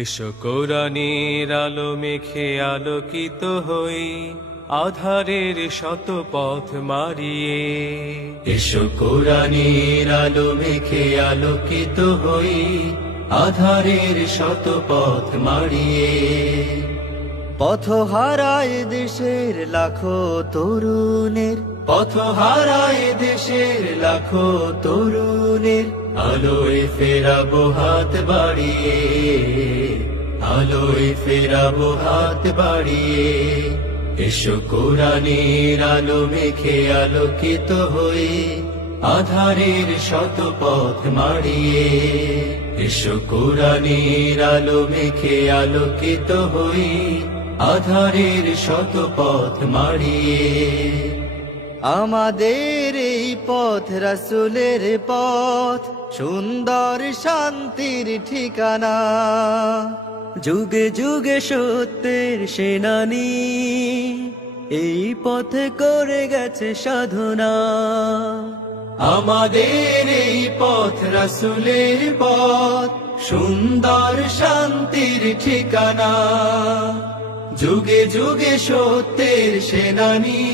এসো কোরআনের আলো মেখে আলোকিত হই, আধারের শত পথ মারিয়ে। এসো কোরআনের আলো মেখে আলোকিত হই, আধারের শত পথ মারিয়ে। পথ হারায় দেশের লাখো তরুণের, পথ হারায় দেশের লাখো তরুণের, আলোয় ফেরাবো হাত বাড়িয়ে, আলোয় ফেরাবো হাত বাড়িয়ে। এসো কোরআনের আলো মেখে আলোকিত হই, আধারের শত পথ মারিয়ে। এসো কোরআনের আলো মেখে আলোকিত হই, আধারের শত পথ মারিয়ে। আমাদের এই পথ রাসূলের পথ, সুন্দর শান্তির ঠিকানা। যুগে যুগে সত্যের সেনানী, এই পথে করে গেছে সাধনা। আমাদের এই পথ রাসূলের পথ, সুন্দর শান্তির ঠিকানা। যুগে যুগে সত্যের সেনানী,